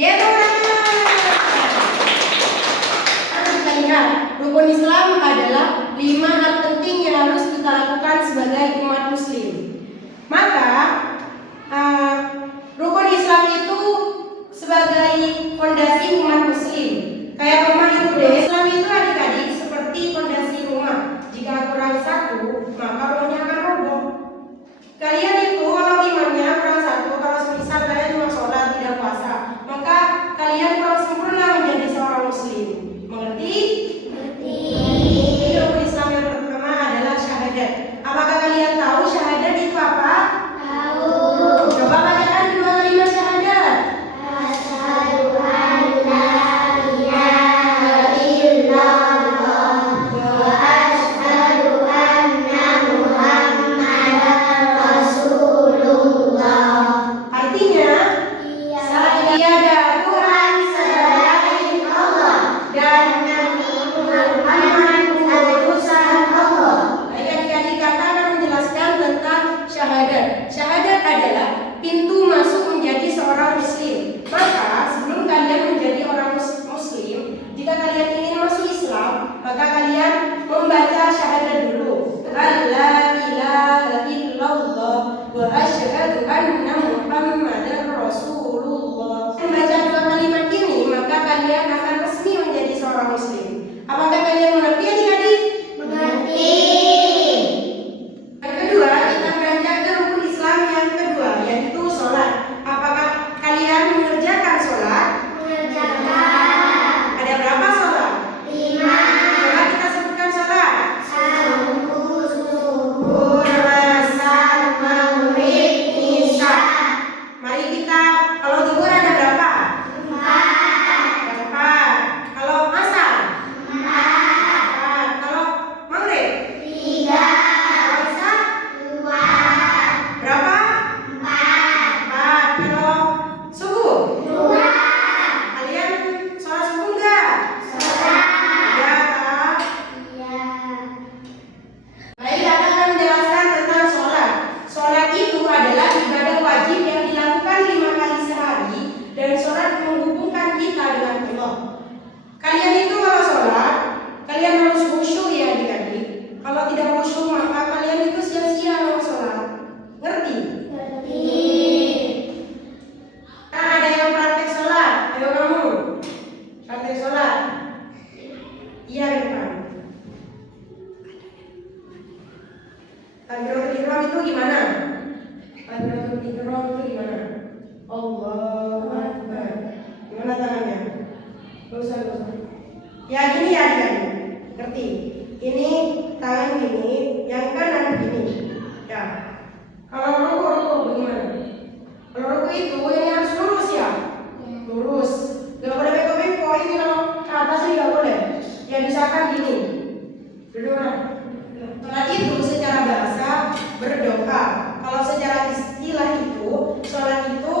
Ya teman-teman. Kita lihat, rukun Islam adalah 5 hal penting yang harus kita lakukan sebagai umat muslim. Maka rukun Islam itu sebagai fondasi umat muslim. Kayak rumah itu deh. Islam itu adik-adik seperti fondasi rumah. Jika kurang satu, maka rumahnya akan roboh. Kalian itu kalau imannya kurang satu, kalau semisal kalian cuma sholat tidak puasa, maka kalian kurang sempurna menjadi seorang muslim. Mengerti? Mengerti. Jadi rukun Islam yang pertama adalah syahadat. Apakah kalian tahu syahadat itu apa? Tahu. Coba bacakan 2 kalimat syahadat. Asyhadu an la ilaha illallah wa asyhadu anna Muhammadan Rasulullah. Artinya, tiada Tuhan selain Allah dan Nabi Muhammad utusan Allah. Baik, adik-adik kata akan menjelaskan tentang syahadat. Syahadat adalah pintu masuk menjadi seorang muslim. Maka sebelum kalian menjadi orang muslim, jika kalian ingin masuk Islam, maka kalian membaca syahadat dulu. La ilaha illallah wa asyhadu anna Muhammadan Rasulullah. Membaca 2 kalimat ini, maka kalian akan resmi menjadi seorang muslim. Apakah kalian mengerti adik-adik? Mengerti. Yang kedua, kita beranjak ke rukun Islam yang kedua, yaitu sholat. Apakah kalian mengerjakan sholat? Mengerjakan. Ada berapa sholat? 5. Coba kita sebutkan sholat. Subuh, asar, maghrib, isya. Mari kita, kalau zuhur ada berapa? 4. Kalau asar? 4. Kalau maghrib? 3. Kalau isya? 2. Berapa? 4. Kalau subuh? 2. Kalian sholat subuh enggak? Sholat. Ya, Kak? Iya. Baik, kita akan menjelaskan tentang sholat. Sholat itu adalah ibadah wajib yang dilakukan 5 kali sehari, dan sholat menghubungkan kita dengan Allah. Kalian itu kalau sholat, kalian harus khusyuk ya adik-adik. Kalau tidak khusyuk, maka kalian itu sia-sia kalau sholat. Ngerti? Ngerti. Kan ada yang praktek sholat. Ayo kamu praktek sholat. Iya, depan. Takbiratul ihram itu gimana? Takbiratul ihram itu gimana? Allahu Akbar. Gimana tangannya? Gak usah. Ya gini ya adik-adik. Ngerti? Ini tangan gini, yang kanan gini. Ya. Kalau ruku bagaimana? Kalau ruku itu ini harus lurus ya? Lurus. Gak boleh beko-beko. Ini kalau ke atas ini gak boleh. Ya misalkan gini. Duduk. Sholat itu secara bahasa berdoa. Kalau secara istilah itu, sholat itu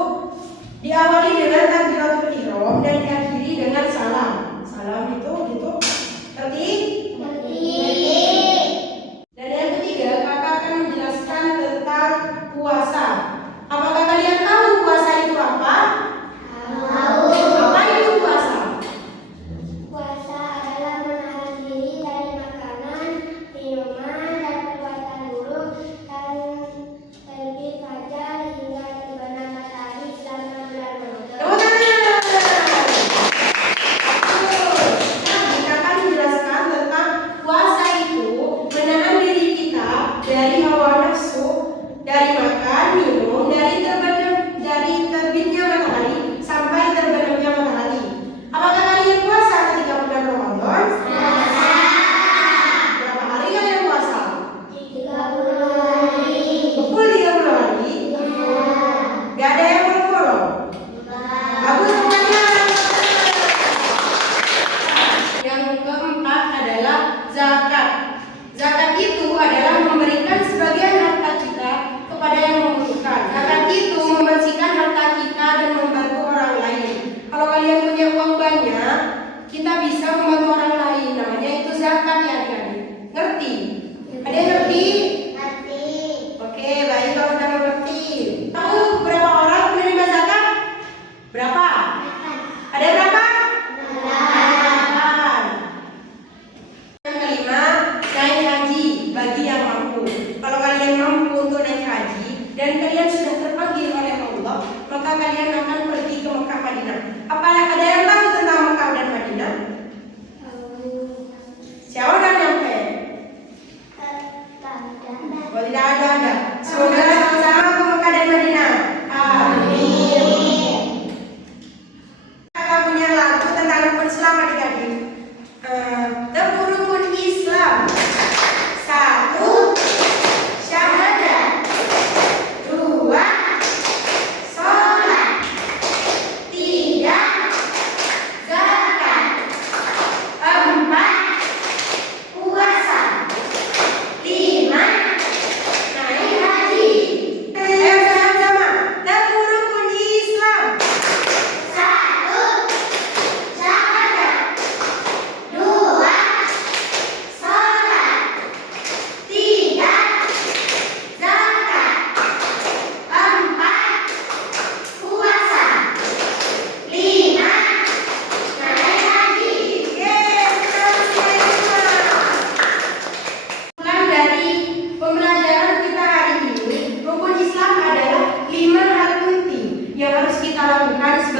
diawali dengan takbiratul ihram dan diakhiri dengan salam. Salam itu gitu. Ngerti? Ngerti. Dan yang ketiga, kakak akan menjelaskan tentang puasa.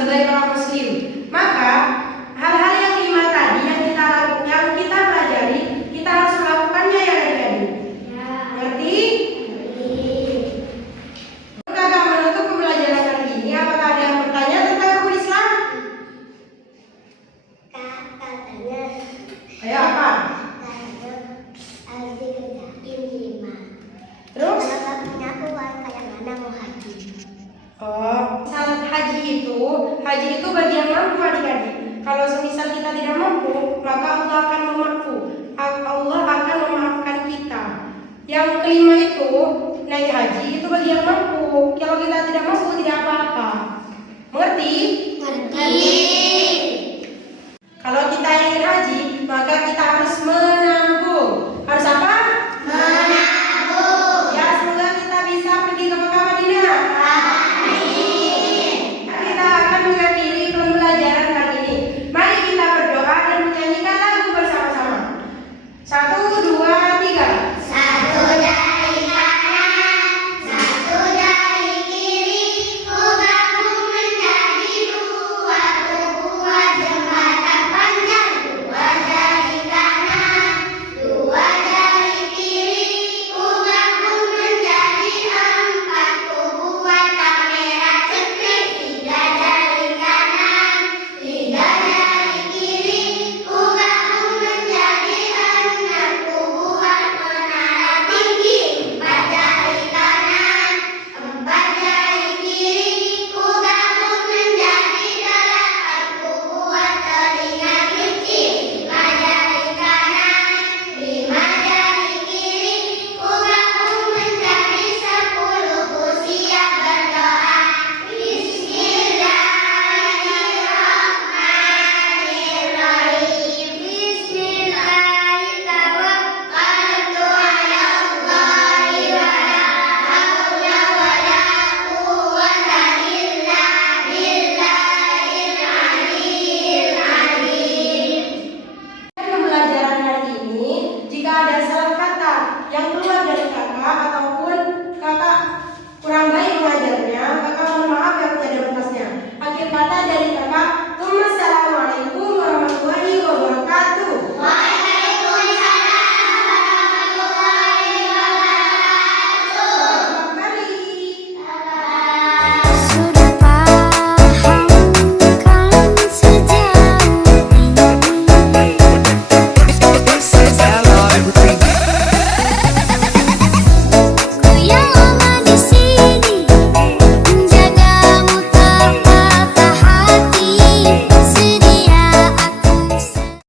sebagai orang muslim. Maka hal-hal yang 5 tadi yang kita pelajari, kita harus melakukannya ya adik-adik. Ngerti? Kakak menutup pembelajaran kali ini. Apakah ada yang bertanya tentang rukun Islam? Katanya. Ayo apa? Katanya harus dikerjain 5. Terus? Kalau nggak punya uang kayak mana mau haji? Oh, syarat haji itu bagi yang mampu adik-adik. Kalau semisal kita tidak mampu, maka Allah akan memaafkan kita. Yang kelima itu naik haji itu bagi yang mampu. Kalau kita tidak mampu tidak apa-apa. Mengerti? Ngerti.